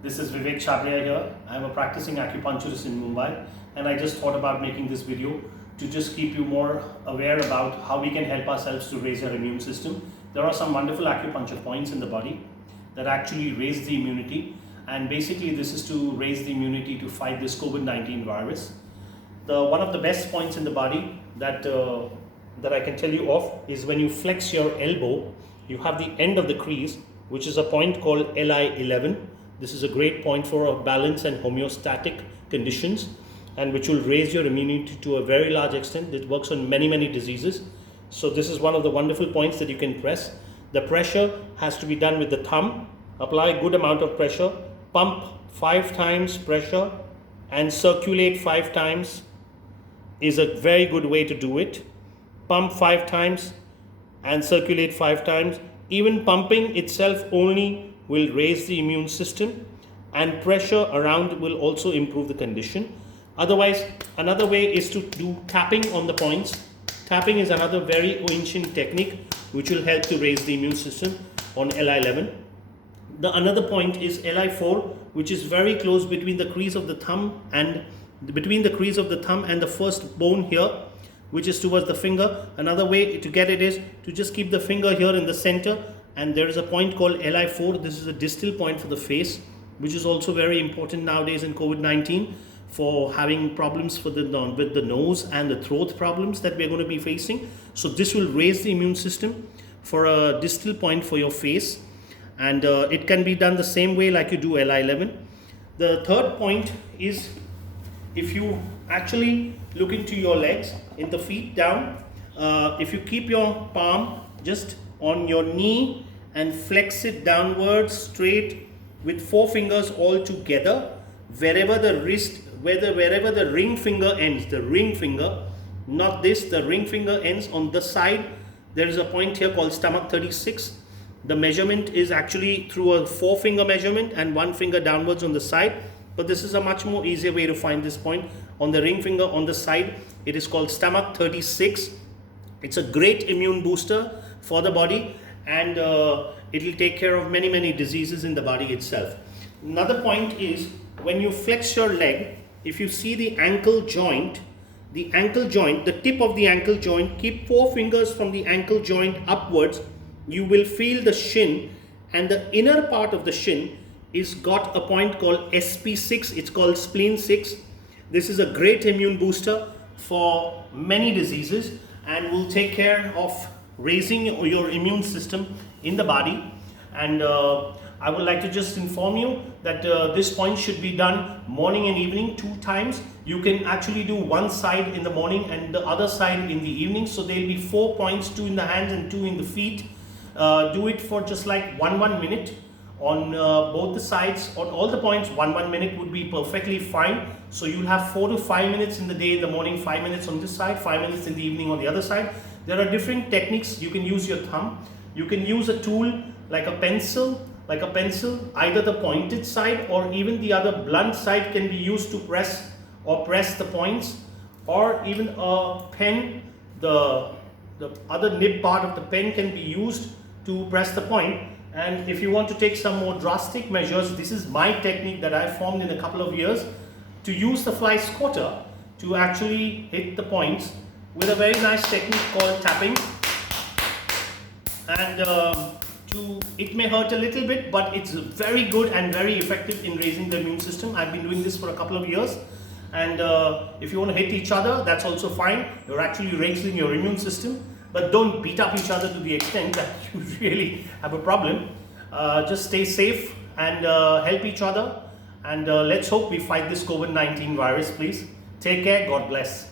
This is Vivek Chabria here. I'm a practicing acupuncturist in Mumbai, and I just thought about making this video to just keep you more aware about how we can help ourselves to raise our immune system. There are some wonderful acupuncture points in the body that actually raise the immunity, and basically this is to raise the immunity to fight this COVID-19 virus. One of the best points in the body that I can tell you of is when you flex your elbow, you have the end of the crease, which is a point called LI11. This is a great point for balance and homeostatic conditions, and which will raise your immunity to a very large extent. It works on many diseases. So this is one of the wonderful points that you can press. The pressure has to be done with the thumb. Apply a good amount of pressure, pump 5 times pressure, and circulate 5 times is a very good way to do it. Pump 5 times and circulate 5 times. Even pumping itself only will raise the immune system, and pressure around will also improve the condition. Otherwise, another way is to do tapping on the points. Tapping is another very ancient technique which will help to raise the immune system on LI11. The another point is LI4, which is very close between the crease of the thumb and the first bone here, which is towards the finger. Another way to get it is to just keep the finger here in the center, and there is a point called LI4. This is a distal point for the face, which is also very important nowadays in COVID-19 for having problems with the nose and the throat problems that we're going to be facing. So this will raise the immune system for a distal point for your face, and it can be done the same way like you do LI11. The third point is, if you actually look into your legs, in the feet down, if you keep your palm just on your knee and flex it downwards straight with 4 fingers all together, wherever the ring finger ends, the ring finger, not this, the ring finger ends on the side, there is a point here called stomach 36. The measurement is actually through a 4-finger measurement and 1 finger downwards on the side, but this is a much more easier way to find this point. On the ring finger on the side, it is called stomach 36. It's a great immune booster for the body, and it will take care of many diseases in the body itself. Another point is, when you flex your leg, if you see the ankle joint, the tip of the ankle joint, keep 4 fingers from the ankle joint upwards, you will feel the shin, and the inner part of the shin is got a point called SP6. It's called spleen 6. This is a great immune booster for many diseases and will take care of raising your immune system in the body. And I would like to just inform you that this point should be done morning and evening 2 times. You can actually do one side in the morning and the other side in the evening. So there will be 4 points, 2 in the hands and 2 in the feet. Do it for just like 1 minute on both the sides. On all the points, 1 minute would be perfectly fine. So you'll have 4 to 5 minutes in the day, in the morning, 5 minutes on this side, 5 minutes in the evening on the other side. There are different techniques. You can use your thumb. You can use a tool like a pencil, either the pointed side or even the other blunt side can be used to press the points, or even a pen, the other nib part of the pen can be used to press the point. And if you want to take some more drastic measures, this is my technique that I formed in a couple of years, to use the fly squatter to actually hit the points with a very nice technique called tapping. And it may hurt a little bit, but it's very good and very effective in raising the immune system. I've been doing this for a couple of years, and if you want to hit each other, that's also fine. You're actually raising your immune system, but don't beat up each other to the extent that you really have a problem. Just stay safe and help each other, and let's hope we fight this COVID-19 virus, please. Take care. God bless.